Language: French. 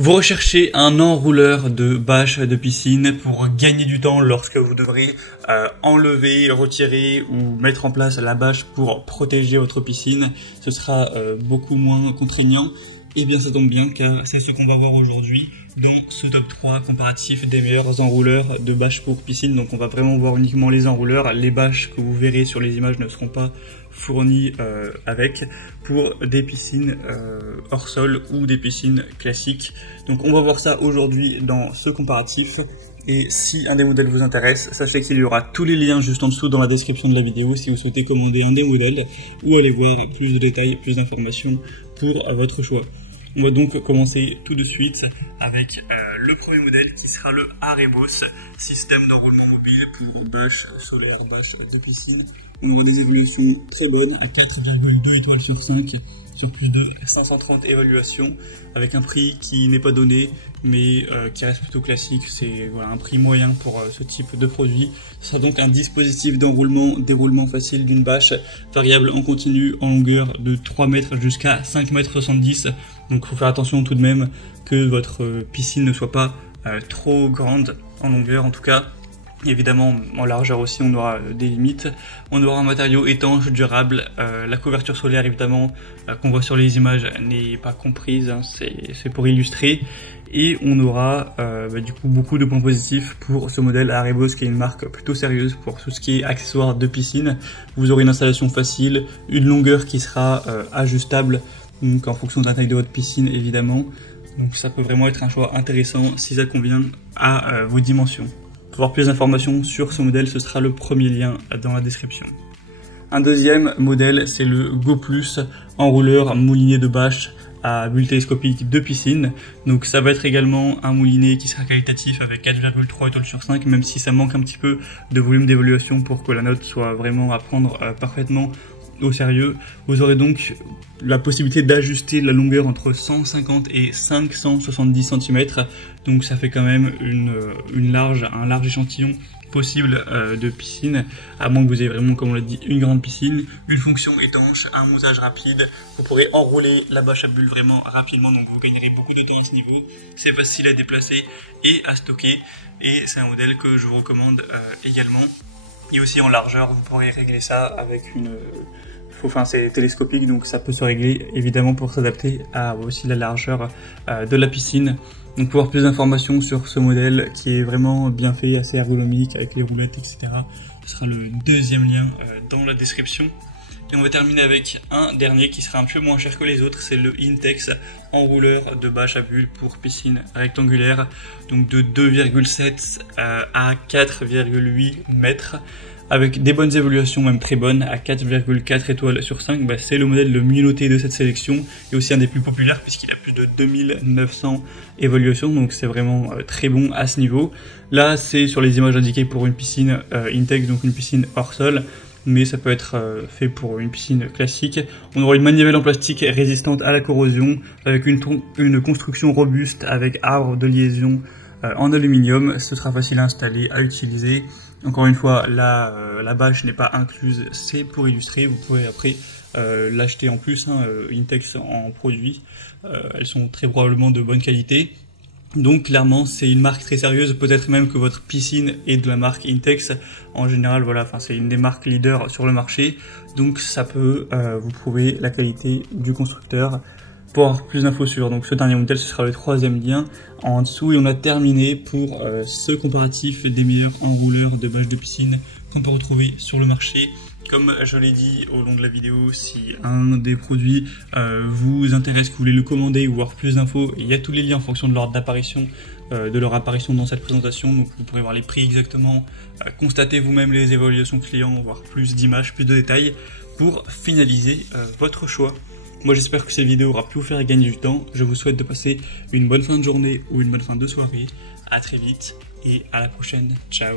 Vous recherchez un enrouleur de bâche de piscine pour gagner du temps lorsque vous devrez enlever, retirer ou mettre en place la bâche pour protéger votre piscine. Ce sera beaucoup moins contraignant. Et bien ça tombe bien car c'est ce qu'on va voir aujourd'hui dans ce top 3 comparatif des meilleurs enrouleurs de bâches pour piscine. Donc on va vraiment voir uniquement les enrouleurs. Les bâches que vous verrez sur les images ne seront pas fournies avec pour des piscines hors sol ou des piscines classiques. Donc on va voir ça aujourd'hui dans ce comparatif. Et si un des modèles vous intéresse, sachez qu'il y aura tous les liens juste en dessous dans la description de la vidéo si vous souhaitez commander un des modèles ou aller voir plus de détails, plus d'informations pour votre choix. On va donc commencer tout de suite avec le premier modèle qui sera le Arebos, système d'enroulement mobile pour bâche solaire, bâche de piscine. On aura des évaluations très bonnes à 4,2 étoiles sur 5 sur plus de 530 évaluations avec un prix qui n'est pas donné mais qui reste plutôt classique. C'est voilà, un prix moyen pour ce type de produit. Ce sera donc un dispositif d'enroulement, déroulement facile d'une bâche variable en continu en longueur de 3 mètres jusqu'à 5,70 m. Donc il faut faire attention tout de même que votre piscine ne soit pas trop grande en longueur en tout cas. Évidemment en largeur aussi on aura des limites. On aura un matériau étanche, durable. La couverture solaire évidemment qu'on voit sur les images n'est pas comprise, hein, c'est pour illustrer. Et on aura du coup beaucoup de points positifs pour ce modèle Arebos qui est une marque plutôt sérieuse pour tout ce qui est accessoires de piscine. Vous aurez une installation facile, une longueur qui sera ajustable donc en fonction de la taille de votre piscine évidemment. Donc ça peut vraiment être un choix intéressant si ça convient à vos dimensions. Pour avoir plus d'informations sur ce modèle, ce sera le premier lien dans la description. Un deuxième modèle, c'est le GoPlus enrouleur moulinet de bâche à bulle télescopique de piscine. Donc ça va être également un moulinet qui sera qualitatif avec 4,3 étoiles sur 5, même si ça manque un petit peu de volume d'évaluation pour que la note soit vraiment à prendre parfaitement au sérieux. Vous aurez donc la possibilité d'ajuster la longueur entre 150 et 570 cm. Donc ça fait quand même un large échantillon possible de piscine, à moins que vous ayez vraiment, comme on l'a dit, une grande piscine. Une fonction étanche, un moussage rapide. Vous pourrez enrouler la bâche à bulles vraiment rapidement, donc vous gagnerez beaucoup de temps à ce niveau. C'est facile à déplacer et à stocker. Et c'est un modèle que je vous recommande également. Et aussi en largeur, vous pourrez régler ça avec c'est télescopique, donc ça peut se régler évidemment pour s'adapter à aussi la largeur de la piscine. Donc pour avoir plus d'informations sur ce modèle qui est vraiment bien fait, assez ergonomique avec les roulettes, etc. Ce sera le deuxième lien dans la description. Et on va terminer avec un dernier qui sera un peu moins cher que les autres, c'est le Intex enrouleur de bâche à bulles pour piscine rectangulaire, donc de 2,7 à 4,8 mètres, avec des bonnes évaluations, même très bonnes, à 4,4 étoiles sur 5. C'est le modèle le mieux noté de cette sélection et aussi un des plus populaires puisqu'il a plus de 2900 évaluations, donc c'est vraiment très bon à ce niveau. Là, c'est sur les images indiquées pour une piscine Intex, donc une piscine hors sol, mais ça peut être fait pour une piscine classique. On aura une manivelle en plastique résistante à la corrosion, avec une construction robuste avec arbre de liaison en aluminium. Ce sera facile à installer, à utiliser. Encore une fois, la bâche n'est pas incluse, c'est pour illustrer. Vous pouvez après l'acheter en plus, Intex en produit. Elles sont très probablement de bonne qualité. Donc clairement c'est une marque très sérieuse, peut-être même que votre piscine est de la marque Intex. En général voilà, c'est une des marques leaders sur le marché, donc ça peut vous prouver la qualité du constructeur. Pour avoir plus d'infos sur donc ce dernier modèle, ce sera le troisième lien en dessous. Et on a terminé pour ce comparatif des meilleurs enrouleurs de bâches de piscine qu'on peut retrouver sur le marché. Comme je l'ai dit au long de la vidéo, si un des produits vous intéresse, que vous voulez le commander ou voir plus d'infos, il y a tous les liens en fonction de l'ordre d'apparition, de leur apparition dans cette présentation. Donc vous pourrez voir les prix exactement, constater vous-même les évaluations clients, voir plus d'images, plus de détails pour finaliser votre choix. Moi j'espère que cette vidéo aura pu vous faire gagner du temps. Je vous souhaite de passer une bonne fin de journée ou une bonne fin de soirée. À très vite et à la prochaine. Ciao.